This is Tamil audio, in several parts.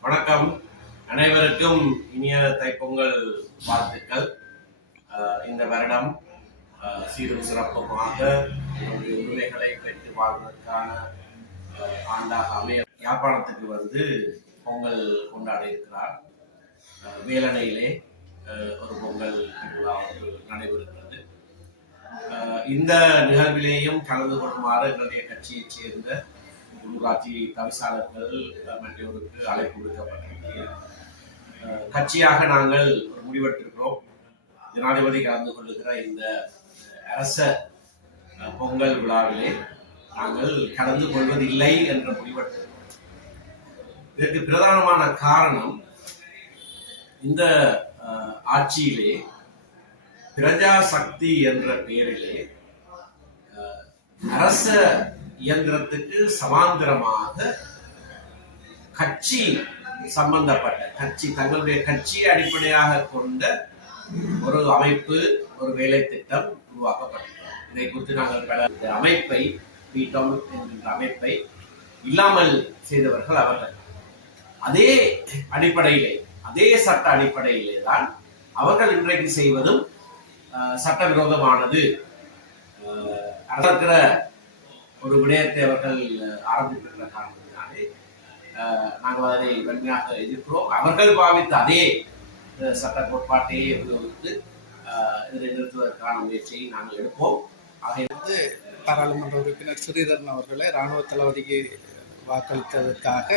வணக்கம். அனைவருக்கும் இனிய தைப்பொங்கல் வாழ்த்துக்கள். இந்த வருடம் சீரும் சிறப்புமாக நம்முடைய உரிமைகளை பெற்று வாழ்வதற்கான ஆண்டாக அமைய யாழ்ப்பாணத்துக்கு வந்து பொங்கல் கொண்டாட இருக்கிறார். அஹ் அஹ் ஒரு பொங்கல் திருவிழா ஒன்று நடைபெறுகிறது. இந்த நிகழ்விலேயும் கலந்து கொள்ளுமாறு எங்களுடைய கட்சியைச் சேர்ந்த உள்ளூராட்சி தவிசாளர்கள் மற்றவருக்கு அழைப்பு விடுக்கப்பட்டிருக்கு. கட்சியாக நாங்கள் ஒரு முடிவெடுத்திருக்கிறோம். ஜனாதிபதி கலந்து கொள்ளுகிற இந்த அரச பொங்கல் விழாவிலே நாங்கள் கலந்து கொள்வதில்லை என்ற முடிவெடுத்திருக்கிறோம். இதற்கு பிரதானமான காரணம் இந்த ஆட்சியிலே பிரஜா சக்தி என்ற பெயரிலே அஹ், அரச இயந்திரத்துக்கு சமாந்திரமாக கட்சி சம்பந்தப்பட்ட கட்சி தங்களுடைய கட்சியை அடிப்படையாக கொண்ட ஒரு அமைப்பு ஒரு வேலை திட்டம் உருவாக்கப்பட்டது இதை குறித்து நாங்கள் பல அமைப்பை பீட்டம் என்கின்ற அமைப்பை இல்லாமல் செய்தவர்கள் அவர்கள். அதே அடிப்படையிலே அதே சட்ட அடிப்படையிலே தான் அவர்கள் இன்றைக்கு செய்வதும் சட்டவிரோதமானது. நடக்கிற ஒரு விடயத்தை அவர்கள் ஆரம்பித்திருக்கிற காரணத்தினாலே நாங்கள் அதனை வன்மையாக எதிர்க்கிறோம். அவர்கள் பாவித்த அதே சட்ட கோட்பாட்டையே உபயோகித்து இதனை நிறுத்துவதற்கான முயற்சியை நாங்கள் எடுப்போம். ஆகையிலிருந்து பாராளுமன்ற உறுப்பினர் ஸ்ரீதரன் அவர்களை இராணுவ தளபதிக்கு வாக்களித்ததற்காக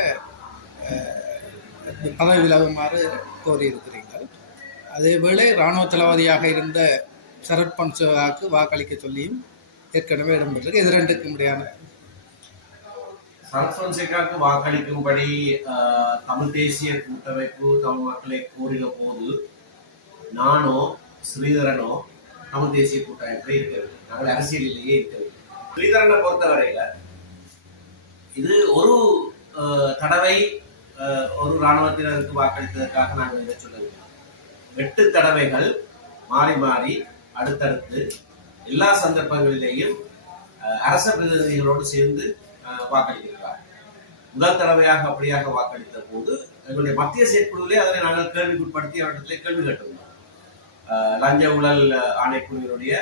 பதவி விலகுமாறு கோரியிருக்கிறீர்கள். அதேவேளை இராணுவ தளபதியாக இருந்த சரத் பன்சோவாக்கு வாக்களிக்க சொல்லியும் ஏற்கனவே இடம்பெற்றிருக்கு. இது ரெண்டுக்கும் இடையான சரத் வாக்களிக்கும்படி தமிழ் தேசிய கூட்டமைப்பு தமிழ் மக்களை கோரின போது நானோ ஸ்ரீதரனோ தமிழ் தேசிய கூட்டமைப்பில் இருக்கவில்லை நாங்கள் அரசியலிலேயே இருக்கவில்லை ஸ்ரீதரனை பொறுத்தவரையில இது ஒரு அஹ், தடவை அஹ், ஒரு இராணுவத்தினருக்கு வாக்களித்ததற்காக நாங்கள் இதை சொல்லவில்லை. எட்டு தடவைகள் மாறி மாறி அடுத்தடுத்து எல்லா சந்தர்ப்பங்களிலேயும் அரச பிரதிநிதிகளோடு சேர்ந்து வாக்களிக்கிறார். வாக்களித்திருக்கிறார் முதல் தடவையாக அப்படியாக வாக்களித்த போது எங்களுடைய மத்திய செயற்குழுவிலே அதனை நாங்கள் கேள்விக்குட்படுத்தி அவரிடத்திலே கேள்வி கேட்டிருந்தோம். லஞ்ச ஊழல் ஆணைக்குழுவினுடைய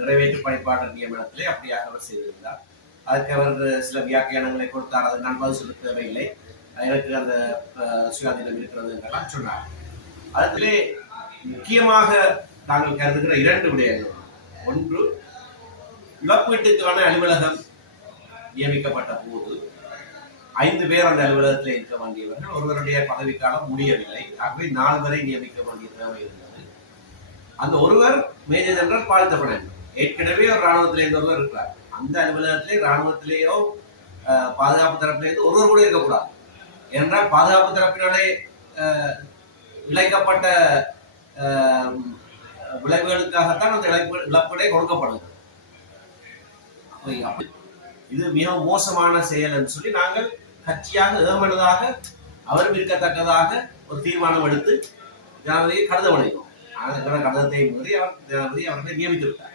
நிறைவேற்று பணிப்பாளர் நியமனத்திலே அப்படியாக அவர் செய்திருந்தார். அதுக்கு அவர் சில வியாக்கியானங்களை கொடுத்தார் அதை நான் பதில் சொல்ல தேவையில்லை. எனக்கு அந்த சுயாதீனம் இருக்கிறது என்றெல்லாம் சொன்னார். அதிலே முக்கியமாக நாங்கள் கருதுகிற இரண்டு விடயங்கள். ஒன்று இழப்பீட்டுக்கான அலுவலகம் நியமிக்கப்பட்ட போது ஐந்து பேர் அந்த அலுவலகத்தில் இருக்க வேண்டியவர்கள். ஒருவருடைய பதவிக்காலம் முடியவில்லை. ஆகவே நாலு பேரை நியமிக்க வேண்டிய தேவை இருந்தது. அந்த ஒருவர் மேஜர் ஜெனரல் பாலித்தப்படன் ஏற்கனவே ஒரு ராணுவத்தில் இருந்தவர் இருக்கிறார். அந்த அலுவலகத்திலே ராணுவத்திலேயோ பாதுகாப்பு தரப்பிலேருந்து ஒருவர் கூட இருக்கக்கூடாது. ஏனென்றால் பாதுகாப்பு தரப்பினாலே இழைக்கப்பட்ட விளைவுகளுக்காகத்தான் அந்த இழப்பு இழப்பீடே கொடுக்கப்படுகிறது இது மிக மோசமான செயல் என்று சொல்லி நாங்கள் கட்சியாக ஏமனதாக அவரும் இருக்கத்தக்கதாக ஒரு தீர்மானம் எடுத்து ஜனாதிபதியை கடிதம் அளித்தோம். அதற்கான கடிதத்தை மீறி அவர் ஜனாதிபதி அவர்களை நியமித்து விட்டார்.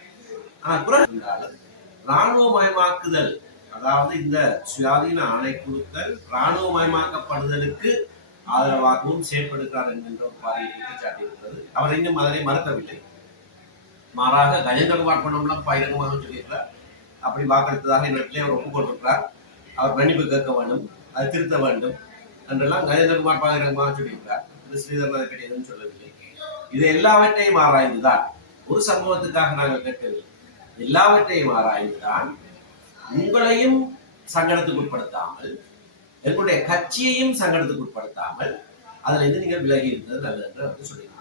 ஆனால் பிறகு இருந்தாலும் இராணுவமயமாக்குதல் அதாவது இந்த சுயாதீன ஆணைக்குழுக்கள் இராணுவமயமாக்கப்படுதலுக்கு ஆதரவாகவும் செயற்படுகிறார் என்கின்ற ஒரு பாதையை குற்றச்சாட்டி இருக்கிறது அவர் இன்னும் அதனை மறுக்கவில்லை. மாறாக கஜேந்திரகுமார் பொன்னம்பலம் பகிரங்கமாக சொல்லியிருக்கிறார். அப்படி வாக்களித்ததாக என்னிடத்திலே அவர் ஒப்புக்கொண்டிருக்கிறார். அவர் மன்னிப்பு கேட்க வேண்டும் அதை திருத்த வேண்டும் என்றெல்லாம் கஜேந்திரகுமார் பகிரங்கமாக சொல்லியிருக்கிறார். இது ஸ்ரீதரன் அதை பற்றி எதுவும் சொல்லவில்லை. இது எல்லாவற்றையும் ஆராய்ந்துதான் ஒரு சம்பவத்துக்காக நாங்கள் கேட்கவில்லை. எல்லாவற்றையும் ஆராய்ந்துதான் உங்களையும் சங்கடத்துக்கு உட்படுத்தாமல் எங்களுடைய கட்சியையும் சங்கடத்துக்கு உட்படுத்தாமல் அதுல இருந்து நீங்கள் விலகி இருந்தது நல்லது என்று வந்து சொல்லியிருக்கிறார்